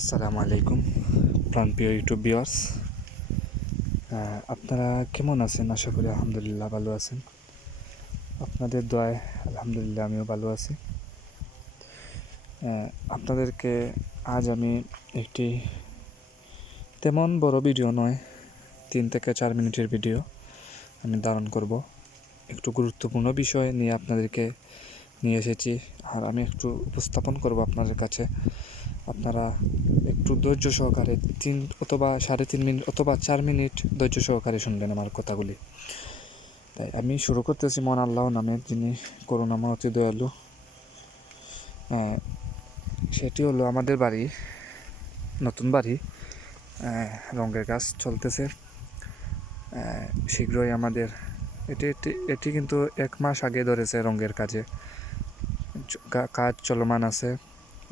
আসসালামু আলাইকুম প্রাণপ্রিয় ইউটিউব ভিউয়ার্স, আপনারা কেমন আছেন? আশা করি আলহামদুলিল্লাহ ভালো আছেন। আপনাদের দোয়ায় আলহামদুলিল্লাহ আমিও ভালো আছি। আপনাদেরকে আজ আমি একটি তেমন বড় ভিডিও নয়, 3 থেকে 4 মিনিটের ভিডিও আমি ধারণ করব। একটু গুরুত্বপূর্ণ বিষয় নিয়ে আপনাদেরকে নিয়ে এসেছি, আর আমি একটু উপস্থাপন করব আপনাদের কাছে। আপনারা একটু ধৈর্য সহকারে 3 অথবা 3.5 মিনিট অথবা 4 মিনিট ধৈর্য সহকারে শুনবেন আমার কথাগুলি। তাই আমি শুরু করতেছি মহান আল্লাহ নামে, যিনি করুণাময় অতি দয়ালু। সেটি হলো আমাদের বাড়ি, নতুন বাড়ি, রঙের কাজ চলতেছে। শীঘ্রই আমাদের এটি কিন্তু 1 মাস আগে ধরেছে রঙের কাজে, কাজ চলমান আছে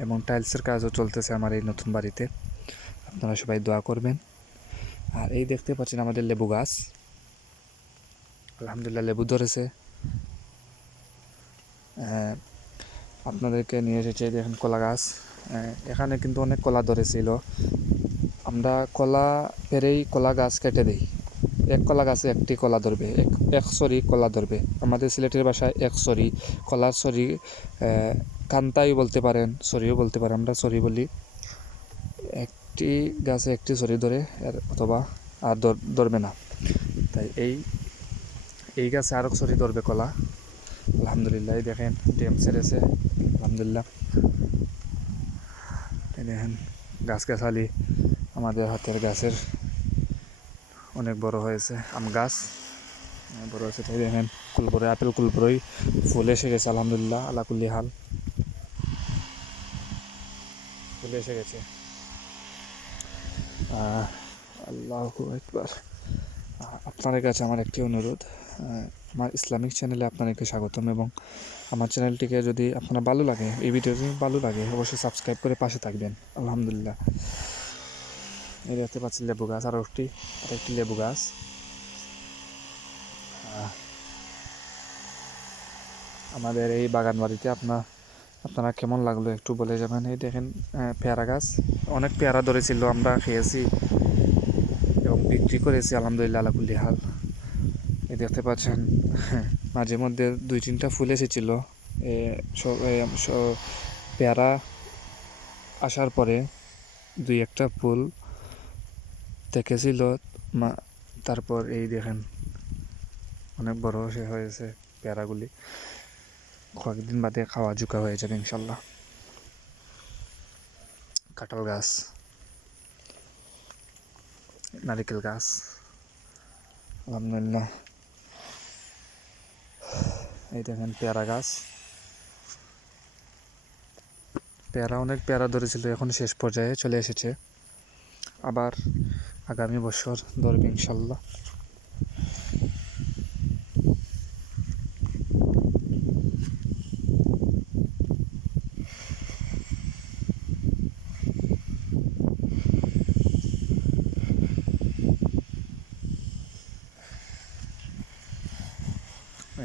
এবং টাইলসের কাজও চলতেছে আমার এই নতুন বাড়িতে। আপনারা সবাই দোয়া করবেন। আর এই দেখতে পাচ্ছেন আমাদের লেবু গাছ, আলহামদুলিল্লাহ লেবু ধরেছে। আপনাদেরকে নিয়ে এসেছে, দেখেন কলা গাছ। এখানে কিন্তু অনেক কলা ধরেছিল। আমরা কলা পেরেই কলা গাছ কেটে দিই। এক কলা গাছে একটি কলা ধরবে, এক সরি কলা ধরবে। আমাদের সিলেটের ভাষায় এক সরি, কলার সরি কান্তাই বলতে পারেন, সরিও বলতে পারেন। আমরা সরি বলি। একটি গাছে একটি সরি ধরে অথবা আর ধরবে না। তাই এই গাছে আরও সরি ধরবে কলা। আলহামদুলিল্লাহ দেখেন ডিম ছেড়েছে, আলহামদুলিল্লাহ। এই দেখেন গাছগাছালি আমাদের হাতের গাছের অনেক বড় হয়েছে। আম গাছ বড় হয়েছে। তাই দেখেন কুলপুরে আপেল কুলপুরই ফুল এসে গেছে, আলহামদুলিল্লাহ। আলাকুল্লি হাল ফুল এসে গেছে। আল্লাহু আকবার। আপনাদের কাছে আমার একটি অনুরোধ, আমার ইসলামিক চ্যানেলে আপনাদেরকে স্বাগতম, এবং আমার চ্যানেলটিকে যদি আপনার ভালো লাগে, এই ভিডিওটি ভালো লাগে, অবশ্যই সাবস্ক্রাইব করে পাশে থাকবেন। আলহামদুলিল্লাহ। এই দেখতে পাচ্ছি লেবু গাছ, আরেকটি লেবু গাছ। আমাদের এই বাগান বাড়িতে আপনারা কেমন লাগলো একটু বলে যাবেন। এই দেখেন পেয়ারা গাছ, অনেক পেয়ারা ধরেছিল, আমরা খেয়েছি এবং বিক্রি করেছি, আলহামদুলিল্লাহ আলাকুল্লি হাল। এই দেখতে পাচ্ছেন মাঝে মধ্যে 2-3টা ফুল এসেছিল। পেয়ারা আসার পরে 2-1টা ফুল দেখেছিল। তারপর এই দেখেন অনেক বড় হয়েছে পেয়ারাগুলি। কয়েকদিন বাদে খাওয়া জুকা হয়ে যাবে ইনশাল্লাহ। কাঁঠাল গাছ, নারিকেল গাছ, আলহামদুলিল্লাহ। এই দেখেন পেয়ারা গাছ, অনেক পেয়ারা ধরেছিল, এখন শেষ পর্যায়ে চলে এসেছে। আবার আগামী বছর ধরবে ইনশাল্লাহ।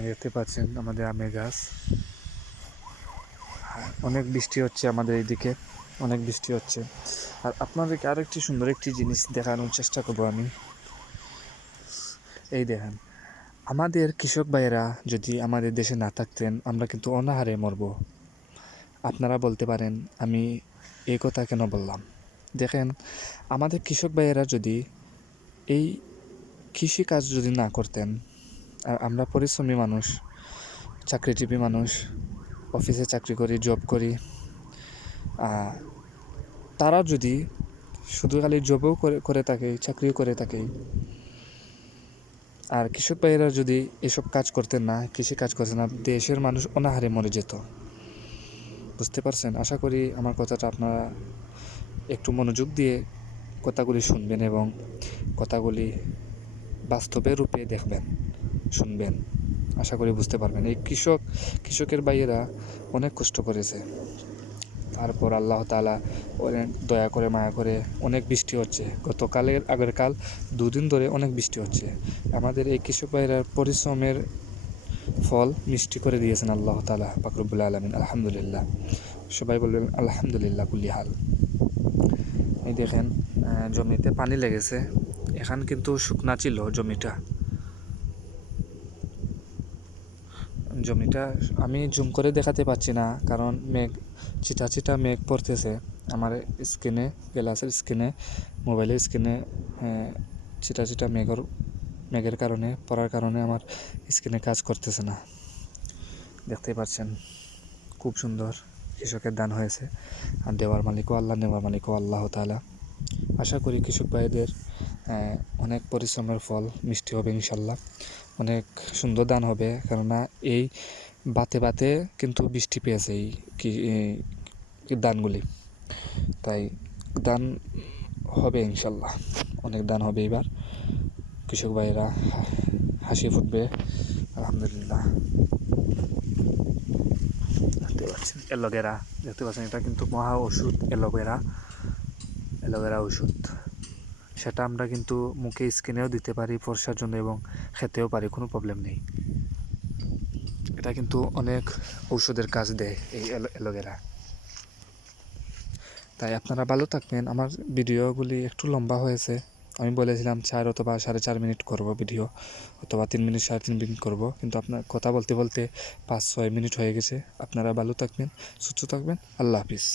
দেখতে পাচ্ছেন আমাদের আমের গাছ। অনেক বৃষ্টি হচ্ছে আমাদের এইদিকে, অনেক বৃষ্টি হচ্ছে। আর আপনাদেরকে আরেকটি সুন্দর একটি জিনিস দেখানোর চেষ্টা করব আমি। এই দেখেন আমাদের কৃষক ভাইয়েরা যদি আমাদের দেশে না থাকতেন, আমরা কিন্তু অনাহারে মরব। আপনারা বলতে পারেন আমি এই কথা কেন বললাম। দেখেন আমাদের কৃষক ভাইয়েরা যদি এই কৃষিকাজ যদি না করতেন, আর আমরা পরিশ্রমী মানুষ, চাকরিজীবী মানুষ, অফিসে চাকরি করি, জব করি, তারা যদি শুধু খালি জবও করে থাকে, চাকরিও করে থাকে, আর কৃষক ভাইয়েরা যদি এসব কাজ করতেন না, কৃষি কাজ করতেন না, দেশের মানুষ অনাহারে মরে যেত। বুঝতে পারছেন? আশা করি আমার কথাটা আপনারা একটু মনোযোগ দিয়ে কথাগুলি শুনবেন এবং কথাগুলি বাস্তবে রূপে দেখবেন, শুনবেন। আশা করি বুঝতে পারবেন। এই কৃষকের ভাইয়েরা অনেক কষ্ট করেছে। তারপর আল্লাহ তাআলা অনেক দয়া করে, মায়া করে অনেক বৃষ্টি হচ্ছে। আগের কাল 2 দিন ধরে অনেক বৃষ্টি হচ্ছে। আমাদের এই কৃষক ভাইয়ের পরিশ্রমের ফল মিষ্টি করে দিয়েছেন আল্লাহ তাআলা পাক রব্বুল আলামিন। আলহামদুলিল্লাহ। সবাই বলবেন আলহামদুলিল্লাহ কুল্লি হাল। এই দেখেন জমিতে পানি লেগেছে। এখান কিন্তু শুকনা ছিল জমিটা আমি জুম করে দেখাতে পাচ্ছি না, কারণ মেঘ ছিটা ছিটা মেঘ পড়তেছে আমার স্ক্রিনে, গ্লাসের স্ক্রিনে, মোবাইলের স্ক্রিনে। ছিটা ছিটা মেঘের কারণে, পড়ার কারণে আমার স্ক্রিনে কাজ করতেছে না। দেখতেই পাচ্ছেন খুব সুন্দর কৃষকের দান হয়েছে। আর দেওয়ার মালিকও আল্লাহ, নেওয়ার মালিকও আল্লাহ তাআলা। আশা করি কৃষক ভাইদের অনেক পরিশ্রমের ফল মিষ্টি হবে ইনশাল্লাহ, অনেক সুন্দর দান হবে। কেননা এই বাতে বাতে কিন্তু বৃষ্টি পেয়েছে এই দানগুলি, তাই দান হবে ইনশাল্লাহ, অনেক দান হবে এবার। কৃষক ভাইয়েরা হাসি ফুটবে আলহামদুলিল্লাহ। দেখতে পাচ্ছেন অ্যালোভেরা, দেখতে পাচ্ছেন এটা কিন্তু মহা ওষুধ। অ্যালোভেরা ওষুধ, সেটা আমরা কিন্তু মুখে স্কিনেও দিতে পারি ফর্সার জন্য এবং খেতেও পারি, কোনো প্রবলেম নেই। এটা কিন্তু অনেক ঔষধের কাজ দেয় এই অ্যালোভেরা। তাই আপনারা ভালো থাকবেন। আমার ভিডিওগুলি একটু লম্বা হয়েছে, আমি বলেছিলাম 4 অথবা 4.5 মিনিট করব ভিডিও, অথবা 3 মিনিট 3.5 মিনিট করব, কিন্তু আপনার কথা বলতে বলতে 5-6 মিনিট হয়ে গেছে। আপনারা ভালো থাকবেন, সুস্থ থাকবেন, আল্লাহ হাফিজ।